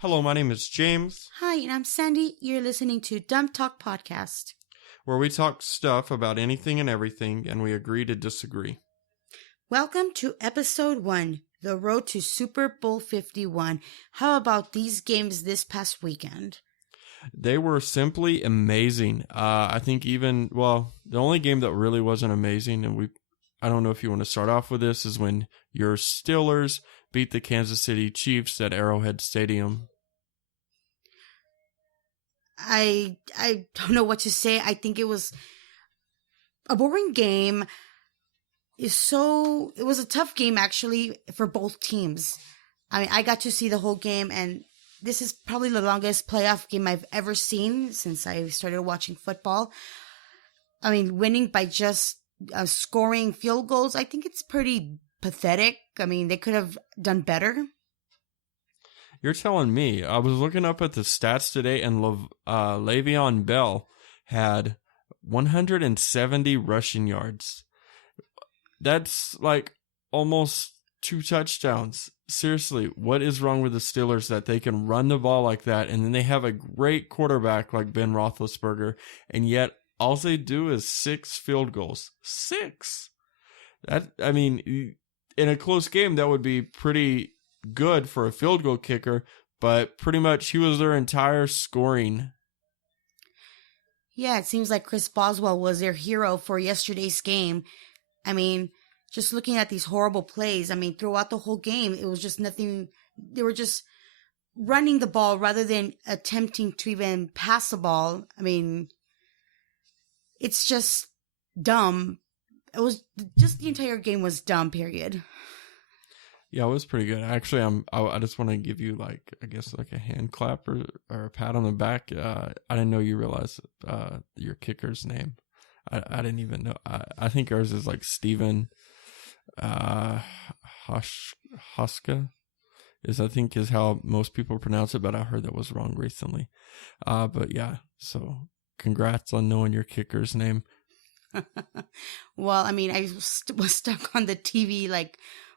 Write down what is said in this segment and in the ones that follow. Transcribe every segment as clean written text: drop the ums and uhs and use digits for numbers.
Hello, my name is James, Hi, and I'm Sandy. You're listening to Dumb Talk Podcast. where we talk stuff about anything and everything, and we agree to disagree. Welcome to episode 1, the road to Super Bowl 51. How about these games this past weekend? They were simply amazing. I think the only game that really wasn't amazing, and I don't know if you want to start off with this, is when your Steelers beat the Kansas City Chiefs at Arrowhead Stadium. I don't know what to say. I think it was a boring game. It was a tough game actually for both teams. I mean, I got to see the whole game, and this is probably the longest playoff game I've ever seen since I started watching football. I mean, winning by just scoring field goals, I think it's pretty pathetic. I mean, they could have done better. You're telling me. I was looking up at the stats today, and Le'Veon Bell had 170 rushing yards. That's like almost 2 touchdowns. Seriously, what is wrong with the Steelers that they can run the ball like that, and then they have a great quarterback like Ben Roethlisberger, and yet all they do is 6 field goals. 6! In a close game, that would be pretty good for a field goal kicker, but pretty much he was their entire scoring. Yeah, it seems like Chris Boswell was their hero for yesterday's game. I mean, just looking at these horrible plays, I mean, throughout the whole game, it was just nothing. They were just running the ball rather than attempting to even pass the ball. I mean, it's just dumb. It was just the entire game was dumb, period. Yeah, it was pretty good. Actually, I just want to give you a hand clap or a pat on the back. I didn't know you realized your kicker's name. I didn't even know. I think ours is like Steven Hoska is how most people pronounce it, but I heard that was wrong recently. But yeah, so congrats on knowing your kicker's name. Well, I mean, I was stuck on the TV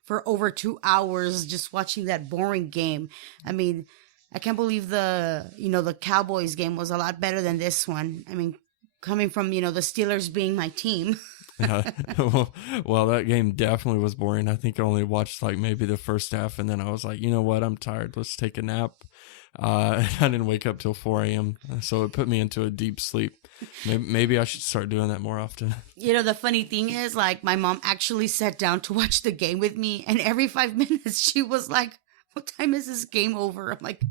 for over 2 hours just watching that boring game. I mean, I can't believe the Cowboys game was a lot better than this one. I mean, coming from, the Steelers being my team. Yeah. Well, that game definitely was boring. I think I only watched maybe the first half, and then I was like, you know what? I'm tired. Let's take a nap. I didn't wake up till 4 a.m., so it put me into a deep sleep. Maybe I should start doing that more often. The funny thing is, my mom actually sat down to watch the game with me, and every 5 minutes she was like, what time is this game over? I'm like,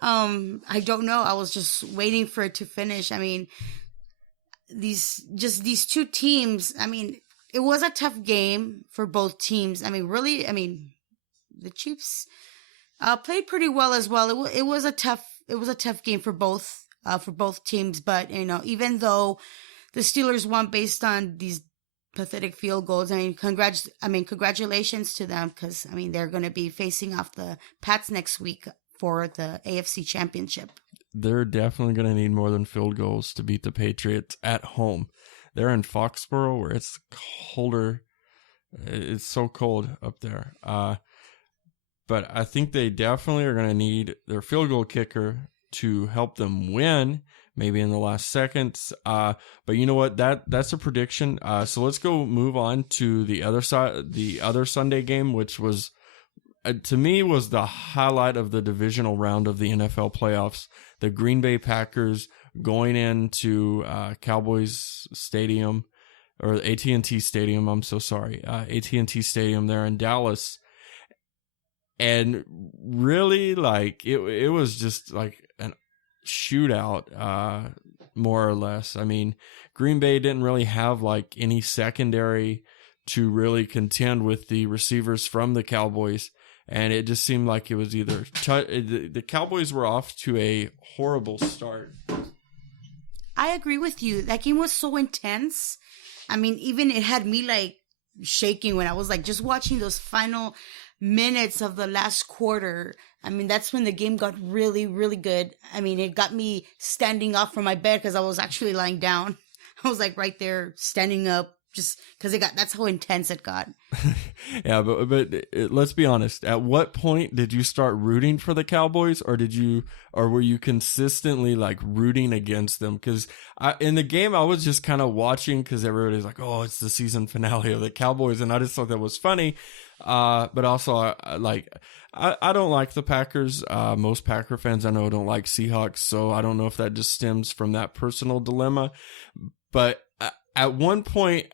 I don't know. I was just waiting for it to finish. I mean, these 2 teams, I mean, it was a tough game for both teams. I mean, really, the Chiefs played pretty well as well. It was a tough game for both teams, but even though the Steelers won based on these pathetic field goals, congratulations to them, because they're going to be facing off the Pats next week for the AFC Championship. They're definitely going to need more than field goals to beat the Patriots at home. They're in Foxborough, where it's colder. It's so cold up there. But I think they definitely are going to need their field goal kicker to help them win, maybe in the last seconds. But you know what? That's a prediction. So let's go move on to the other side, the other Sunday game, which was, to me, was the highlight of the divisional round of the NFL playoffs. The Green Bay Packers going into Cowboys Stadium, or AT&T Stadium. I'm so sorry. AT&T Stadium there in Dallas. And really, it was just like a shootout, more or less. I mean, Green Bay didn't really have any secondary to really contend with the receivers from the Cowboys. And it just seemed like it was either the Cowboys were off to a horrible start. I agree with you. That game was so intense. I mean, even it had me shaking when I was just watching those final minutes of the last quarter. I mean, that's when the game got really, really good. I mean, it got me standing up from my bed because I was actually lying down. I was right there standing up, just because that's how intense it got. Yeah, but let's be honest. At what point did you start rooting for the Cowboys, or were you consistently like rooting against them? Because in the game, I was just kind of watching because everybody's like, "Oh, it's the season finale of the Cowboys," and I just thought that was funny. But also, I don't like the Packers. Most Packer fans I know don't like Seahawks, so I don't know if that just stems from that personal dilemma. But at one point,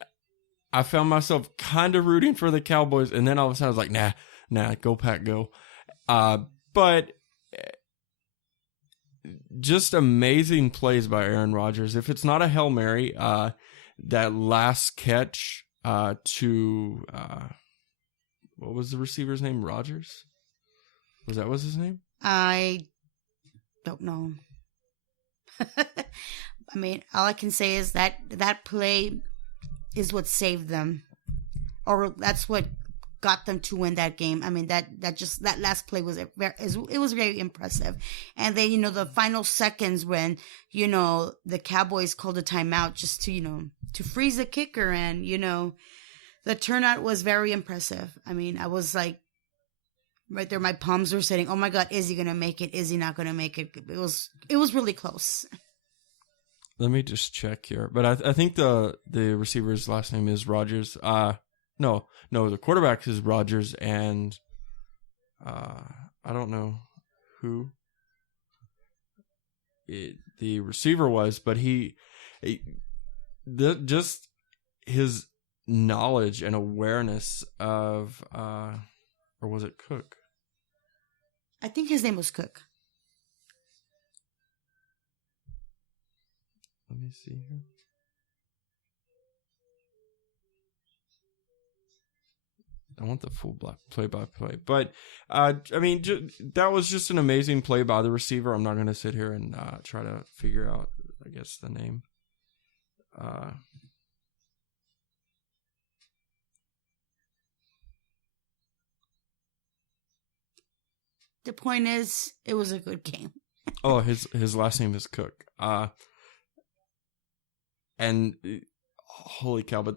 I found myself kind of rooting for the Cowboys, and then all of a sudden I was like, nah, go Pack, go. But just amazing plays by Aaron Rodgers. If it's not a Hail Mary, that last catch to what was the receiver's name? Rodgers? Was his name? I don't know. I mean, all I can say is that play is what saved them, or that's what got them to win that game. I mean, that last play was very impressive. And then, the final seconds when, the Cowboys called a timeout just to, to freeze the kicker, and, the turnout was very impressive. I mean, I was like, right there, my palms were sitting, oh my God, is he going to make it? Is he not going to make it? It was really close. Let me just check here. But I think the receiver's last name is Rodgers. No, the quarterback is Rodgers, and I don't know who the receiver was, but just his knowledge and awareness of, or was it Cook? I think his name was Cook. Let me see here. I want the full play-by-play. But, I mean, that was just an amazing play by the receiver. I'm not going to sit here and try to figure out, I guess, the name. The point is, it was a good game. Oh, his last name is Cook. And holy cow! But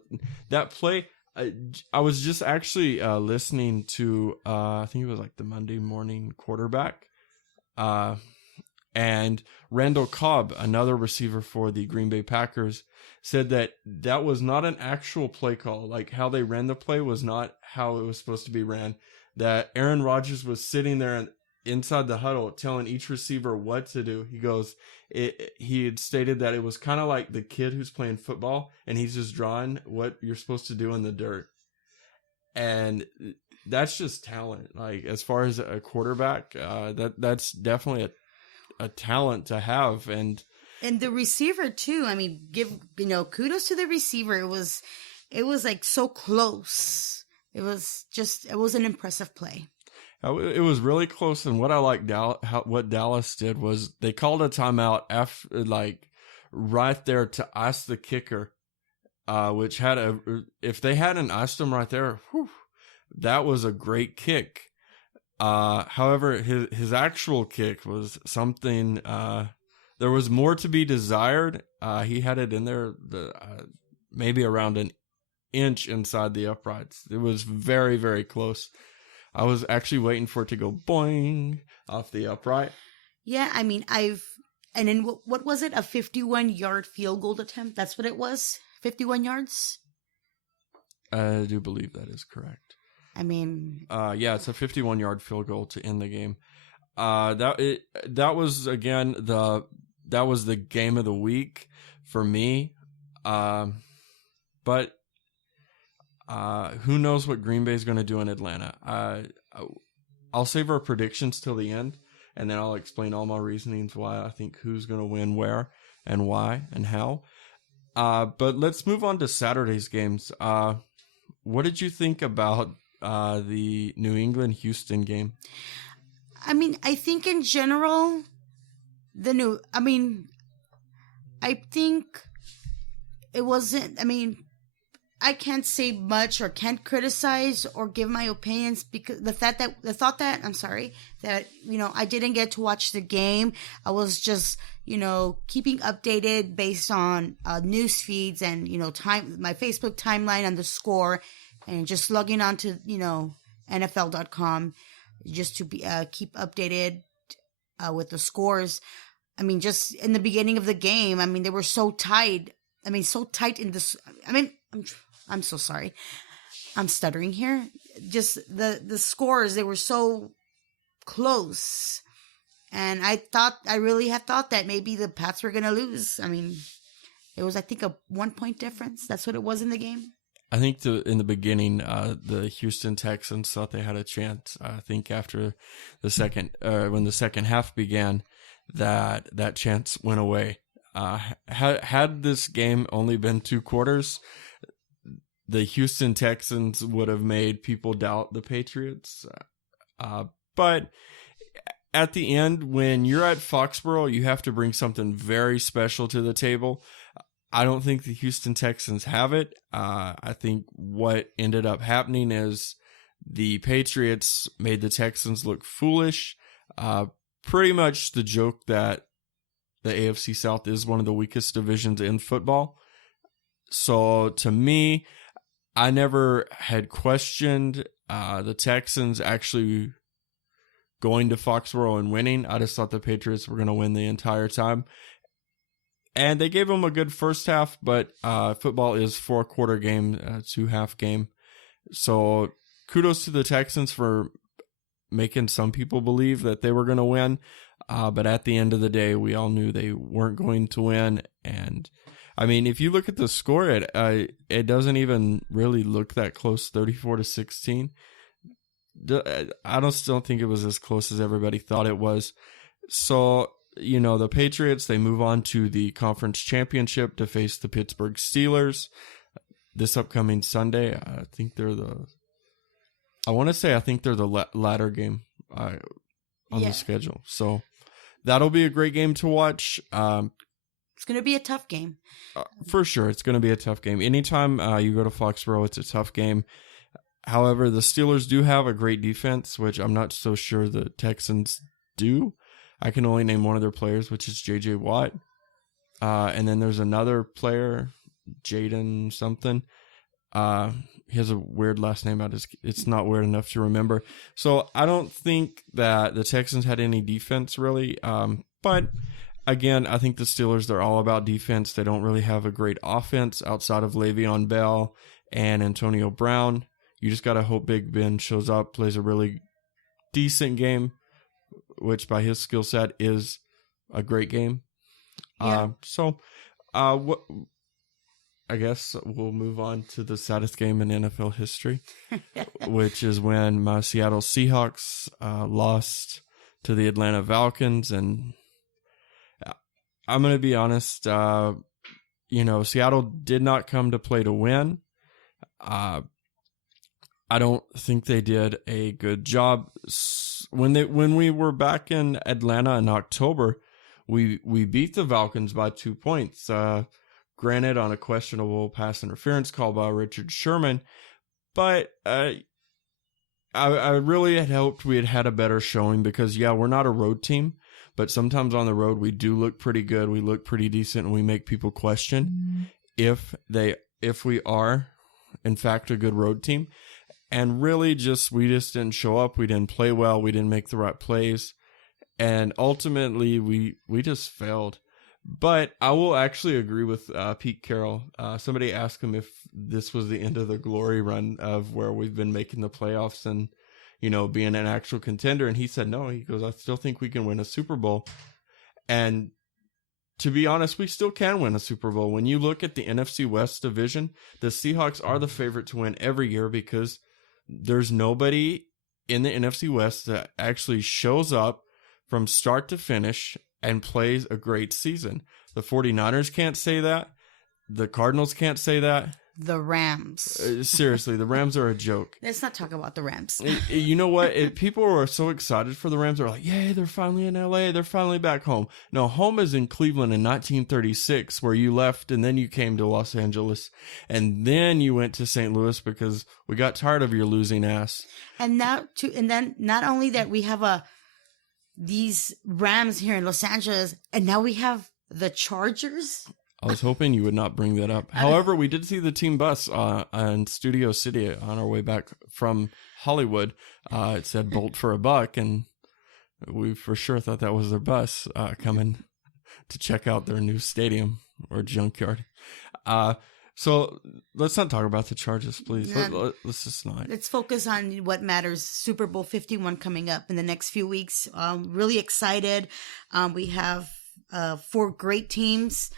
that play, I was just actually listening to I think it was like the Monday Morning Quarterback, and Randall Cobb, another receiver for the Green Bay Packers, said that was not an actual play call. Like, how they ran the play was not how it was supposed to be ran. That Aaron Rodgers was sitting there inside the huddle telling each receiver what to do. He goes, he had stated that it was kind of like the kid who's playing football and he's just drawing what you're supposed to do in the dirt. And that's just talent. Like, as far as a quarterback, that's definitely a talent to have. And the receiver too. I mean, give kudos to the receiver. It was like so close. It was an impressive play. It was really close, and what I like what Dallas did was they called a timeout after, like, right there to ice the kicker, which if they hadn't iced him right there, that was a great kick. However, his actual kick was something. There was more to be desired. He had it in there, maybe around an inch inside the uprights. It was very, very close. I was actually waiting for it to go boing off the upright. Yeah, I mean, and then what was it? A 51-yard field goal attempt? That's what it was? 51 yards? I do believe that is correct. I mean... yeah, it's a 51-yard field goal to end the game. That was, again, that was the game of the week for me. But... who knows what Green Bay is going to do in Atlanta? I'll save our predictions till the end, and then I'll explain all my reasonings why I think who's going to win where and why and how. But let's move on to Saturday's games. What did you think about the New England-Houston game? I mean, I think in general, I think it wasn't, I can't say much or can't criticize or give my opinions because the thought that I didn't get to watch the game. I was just keeping updated based on news feeds and my Facebook timeline and the score, and just logging on to NFL.com just to be keep updated with the scores. I mean, just in the beginning of the game, I mean, they were so tight. I mean, so tight in this. I mean, I'm so sorry. I'm stuttering here. Just the scores, they were so close. And I really had thought that maybe the Pats were going to lose. I mean, it was, I think, a 1-point difference. That's what it was in the game. I think in the beginning, the Houston Texans thought they had a chance. I think after when the second half began, that chance went away. Had this game only been 2 quarters, the Houston Texans would have made people doubt the Patriots. But at the end, when you're at Foxborough, you have to bring something very special to the table. I don't think the Houston Texans have it. I think what ended up happening is the Patriots made the Texans look foolish. Pretty much the joke that the AFC South is one of the weakest divisions in football. So to me, I never had questioned the Texans actually going to Foxborough and winning. I just thought the Patriots were going to win the entire time. And they gave them a good first half, but football is 4-quarter game, 2-half game. So kudos to the Texans for making some people believe that they were going to win. But at the end of the day, we all knew they weren't going to win. And I mean, if you look at the score, it doesn't even really look that close, 34-16. I still don't think it was as close as everybody thought it was. So, the Patriots, they move on to the conference championship to face the Pittsburgh Steelers this upcoming Sunday. I think they're the latter game on the schedule. So that'll be a great game to watch. It's going to be a tough game. For sure, it's going to be a tough game. Anytime you go to Foxborough, it's a tough game. However, the Steelers do have a great defense, which I'm not so sure the Texans do. I can only name one of their players, which is J.J. Watt. And then there's another player, Jaden something. He has a weird last name. It's not weird enough to remember. So I don't think that the Texans had any defense really. But again, I think the Steelers, they're all about defense. They don't really have a great offense outside of Le'Veon Bell and Antonio Brown. You just got to hope Big Ben shows up, plays a really decent game, which by his skill set is a great game. Yeah. I guess we'll move on to the saddest game in NFL history, which is when my Seattle Seahawks lost to the Atlanta Falcons. And I'm going to be honest, Seattle did not come to play to win. I don't think they did a good job. When we were back in Atlanta in October, we beat the Falcons by 2 points. Granted, on a questionable pass interference call by Richard Sherman, but I really had hoped we had had a better showing because, we're not a road team, but sometimes on the road we do look pretty good. We look pretty decent, and we make people question if we are, in fact, a good road team. And really, we just didn't show up. We didn't play well. We didn't make the right plays. And ultimately, we just failed. But I will actually agree with Pete Carroll. Somebody asked him if this was the end of the glory run of where we've been making the playoffs and, being an actual contender. And he said, no. He goes, I still think we can win a Super Bowl. And to be honest, we still can win a Super Bowl. When you look at the NFC West division, the Seahawks are the favorite to win every year because there's nobody in the NFC West that actually shows up from start to finish and plays a great season. The 49ers can't say that. The Cardinals can't say that. The Rams. Seriously, the Rams are a joke. Let's not talk about the Rams. You know what? People are so excited for the Rams. They're like, yay, they're finally in LA. They're finally back home. No, home is in Cleveland in 1936, where you left and then you came to Los Angeles. And then you went to St. Louis because we got tired of your losing ass. And then not only that, we have these Rams here in Los Angeles, and now we have the Chargers. I was hoping you would not bring that up. However, we did see the team bus in Studio City on our way back from Hollywood. It said "Bolt for a Buck," and we for sure thought that was their bus coming to check out their new stadium or junkyard. So let's not talk about the Chargers, please. Let's just not. Let's focus on what matters. Super Bowl 51 coming up in the next few weeks. Really excited. We have 4 great teams.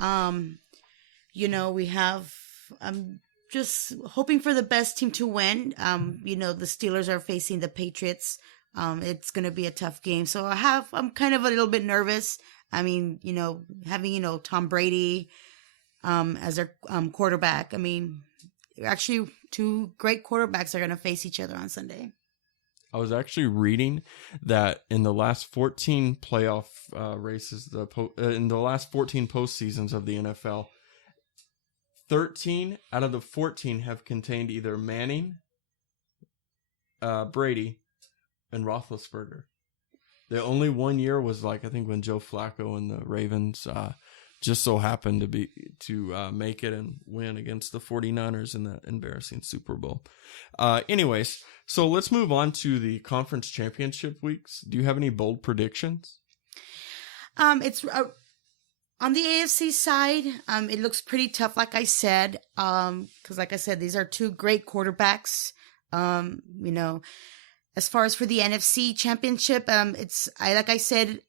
We have, I'm just hoping for the best team to win. The Steelers are facing the Patriots. It's going to be a tough game. So I'm kind of a little bit nervous. I mean, having, Tom Brady, as their, quarterback. I mean, actually 2 great quarterbacks are going to face each other on Sunday. I was actually reading that in the last 14 playoff races, in the last 14 postseasons of the NFL, 13 out of the 14 have contained either Manning, Brady, and Roethlisberger. The only one year was I think when Joe Flacco and the Ravens just so happened to make it and win against the 49ers in that embarrassing Super Bowl. Anyways, so let's move on to the conference championship weeks. Do you have any bold predictions? It's on the AFC side. It looks pretty tough, like I said, because like I said, these are 2 great quarterbacks. As far as for the NFC championship, like I said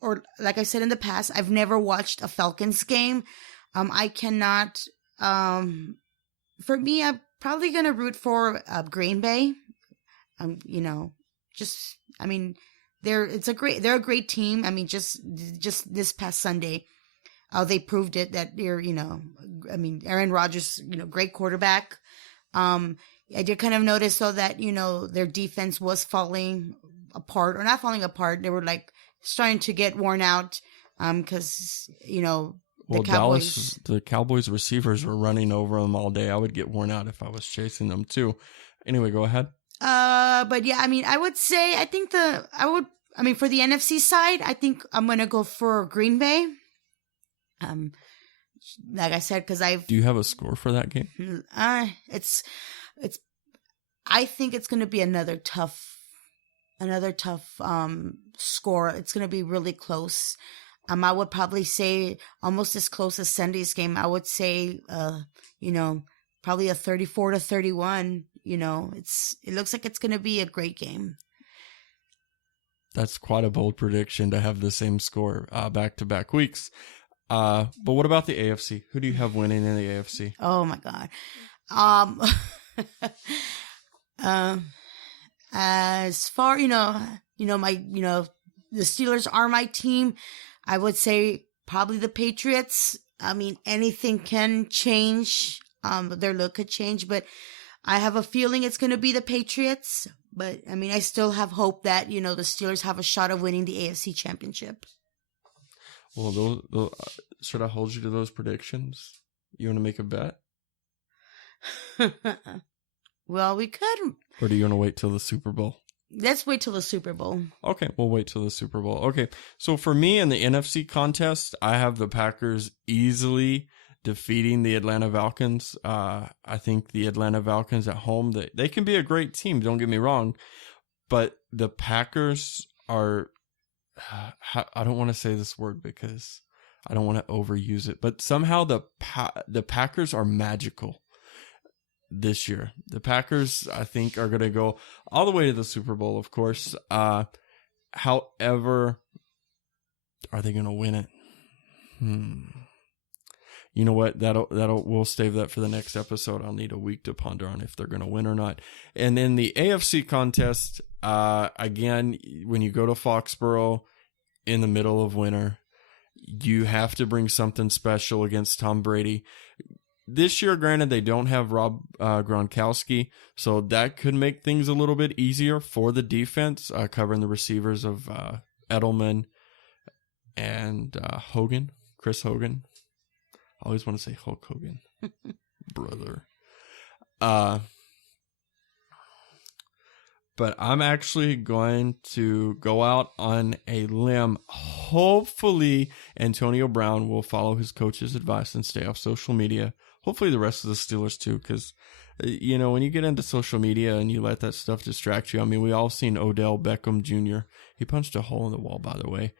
in the past, I've never watched a Falcons game. I cannot. For me, I'm probably gonna root for Green Bay. They're a great team. I mean, just this past Sunday, they proved it that they're Aaron Rodgers, great quarterback. I did kind of notice though that their defense was falling apart, or not falling apart. They were starting to get worn out because the Cowboys. The Cowboys receivers were running over them all day. I would get worn out if I was chasing them too. Anyway, go ahead. But yeah, I would say for the NFC side, I think I'm gonna go for Green Bay. Like I said, because Do you have a score for that game? I think it's gonna be another tough score. It's going to be really close. I would probably say almost as close as Sunday's game. I would say, probably a 34-31. It looks like it's going to be a great game. That's quite a bold prediction to have the same score back-to-back weeks. But what about the AFC? Who do you have winning in the AFC? Oh my God. As far, the Steelers are my team. I would say probably the Patriots. I mean, anything can change. Their look could change, but I have a feeling it's going to be the Patriots. But I still have hope that, the Steelers have a shot of winning the AFC championship. Well, should I hold you to those predictions? You want to make a bet? Well, we could. Or do you want to wait till the Super Bowl? Let's wait till the Super Bowl. Okay, we'll wait till the Super Bowl. Okay, so for me in the NFC contest, I have the Packers easily defeating the Atlanta Falcons. I think the Atlanta Falcons at home, they can be a great team, don't get me wrong. But the Packers are, I don't want to say this word because I don't want to overuse it, but somehow the Packers are magical this year. The Packers, I think, are going to go all the way to the Super Bowl, of course. However, are they going to win it? You know what? We'll save that for the next episode. I'll need a week to ponder on if they're going to win or not. And then the AFC contest, again, when you go to Foxborough in the middle of winter, you have to bring something special against Tom Brady. this year, granted, they don't have Rob Gronkowski, so that could make things a little bit easier for the defense, covering the receivers of Edelman and Hogan, Chris Hogan. I always want to say Hulk Hogan, brother. But I'm actually going to go out on a limb. Hopefully, Antonio Brown will follow his coach's advice and stay off social media. Hopefully, the rest of the Steelers too, because, when you get into social media and you let that stuff distract you, I mean, we all seen Odell Beckham Jr. He punched a hole in the wall, by the way.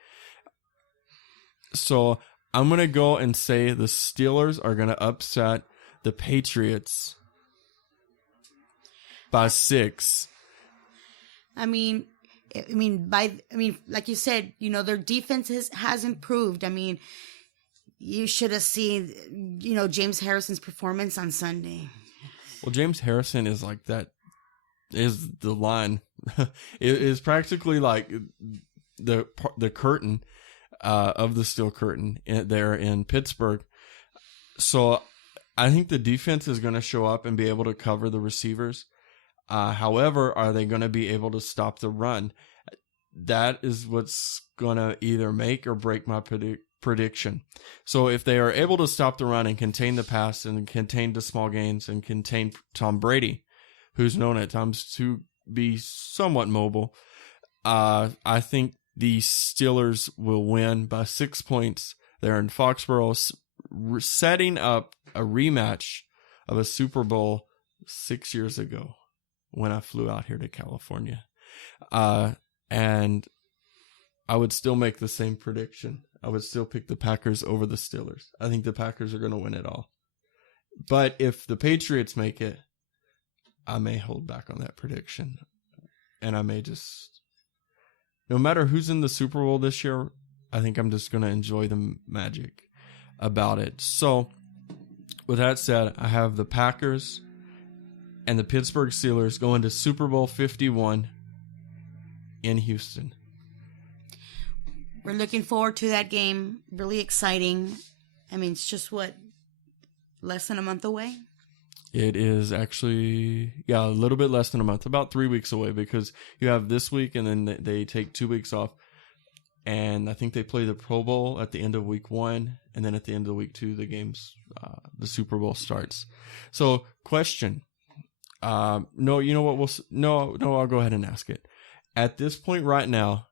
So I'm going to go and say the Steelers are going to upset the Patriots by 6. I mean, like you said, their defense has improved. I mean, you should have seen, James Harrison's performance on Sunday. Well, James Harrison is like that. Is the line? It is practically like the curtain of the steel curtain there in Pittsburgh. So I think the defense is going to show up and be able to cover the receivers. However, are they going to be able to stop the run? That is what's going to either make or break my prediction. So if they are able to stop the run and contain the pass and contain the small gains and contain Tom Brady, who's known at times to be somewhat mobile, I think the Steelers will win by 6 points. They're in Foxborough, setting up a rematch of a Super Bowl 6 years ago, when I flew out here to California. And I would still make the same prediction. I would still pick the Packers over the Steelers. I think the Packers are going to win it all. But if the Patriots make it, I may hold back on that prediction. And I may just, no matter who's in the Super Bowl this year, I think I'm just going to enjoy the magic about it. So with that said, I have the Packers and the Pittsburgh Steelers going to Super Bowl 51 in Houston. We're looking forward to that game. Really exciting. I mean, it's just less than a month away? It is actually, a little bit less than a month, about 3 weeks away, because you have this week and then they take 2 weeks off. And I think they play the Pro Bowl at the end of week 1. And then at the end of week 2, the Super Bowl starts. So question. No, you know what? I'll go ahead and ask it. At this point right now,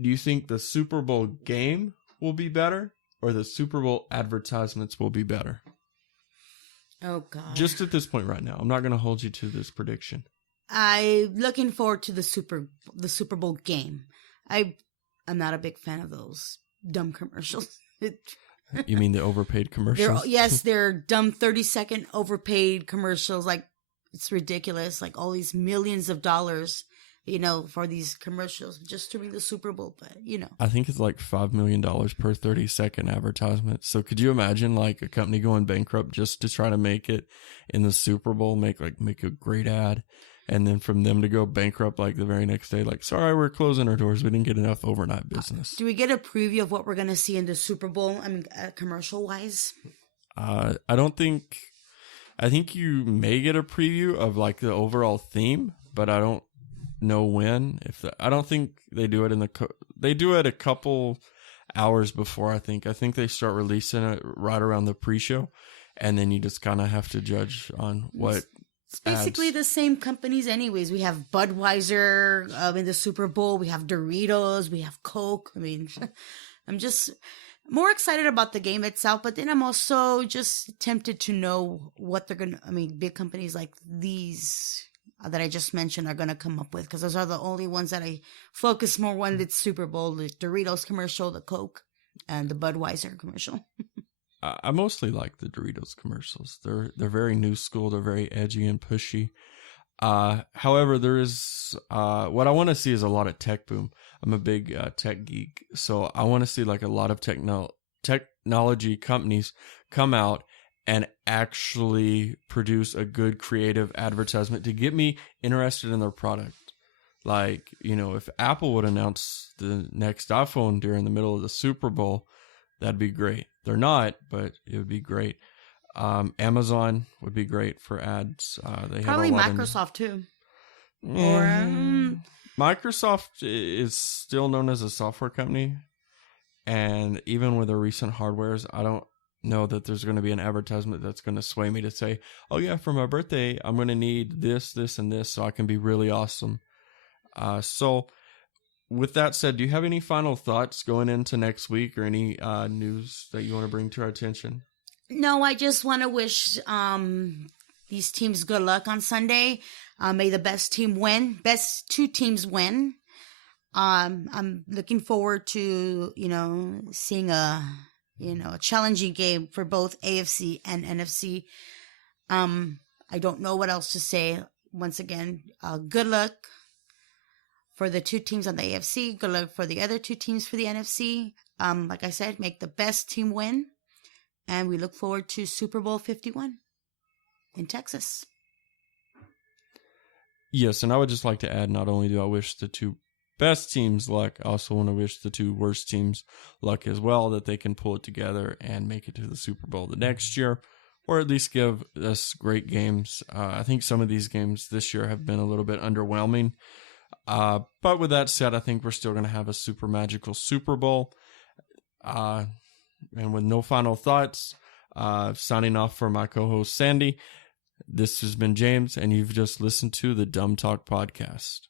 do you think the Super Bowl game will be better or the Super Bowl advertisements will be better? Oh, God. Just at this point right now. I'm not going to hold you to this prediction. I'm looking forward to the Super Bowl game. I'm not a big fan of those dumb commercials. You mean the overpaid commercials? They're dumb 30-second overpaid commercials. Like, it's ridiculous. Like, all these millions of dollars, for these commercials just to be the Super Bowl. But, I think it's like $5 million per 30-second advertisement. So could you imagine like a company going bankrupt just to try to make it in the Super Bowl, make a great ad, and then from them to go bankrupt like the very next day, like, sorry, we're closing our doors. We didn't get enough overnight business. Do we get a preview of what we're going to see in the Super Bowl? I mean, commercial-wise? I think you may get a preview of like the overall theme, but I don't know when. I don't think they do it they do it a couple hours before. I think they start releasing it right around the pre-show, and then you just kind of have to judge on what. It's basically the same companies anyways. We have Budweiser in the Super Bowl. We have Doritos. We have Coke. I mean, I'm just more excited about the game itself, but then I'm also just tempted to know what they're going to, big companies like these that I just mentioned are going to come up with, because those are the only ones that I focus more on. It's Super Bowl, the Doritos commercial, the Coke, and the Budweiser commercial. I mostly like the Doritos commercials. They're very new school. They're very edgy and pushy. However, there is what I want to see is a lot of tech boom. I'm a big tech geek, so I want to see like a lot of technology companies come out and actually produce a good creative advertisement to get me interested in their product. Like, if Apple would announce the next iPhone during the middle of the Super Bowl, that'd be great. They're not, but it would be great. Amazon would be great for ads. They Probably have a lot Microsoft too. Microsoft is still known as a software company, and even with their recent hardwares, I don't know that there's going to be an advertisement that's going to sway me to say, oh yeah, for my birthday, I'm going to need this, this, and this so I can be really awesome. So with that said, do you have any final thoughts going into next week or any news that you want to bring to our attention? No, I just want to wish these teams good luck on Sunday. May the best team win. Best two teams win. I'm looking forward to, seeing a challenging game for both AFC and NFC. I don't know what else to say. Once again, good luck for the two teams on the AFC. Good luck for the other two teams for the NFC. Like I said, make the best team win. And we look forward to Super Bowl 51 in Texas. Yes, and I would just like to add, not only do I wish the two best teams luck, I also want to wish the two worst teams luck as well, that they can pull it together and make it to the Super Bowl the next year, or at least give us great games. I think some of these games this year have been a little bit underwhelming. But with that said, I think we're still going to have a super magical Super Bowl. And with no final thoughts, signing off for my co-host Sandy, this has been James, and you've just listened to the Dumb Talk Podcast.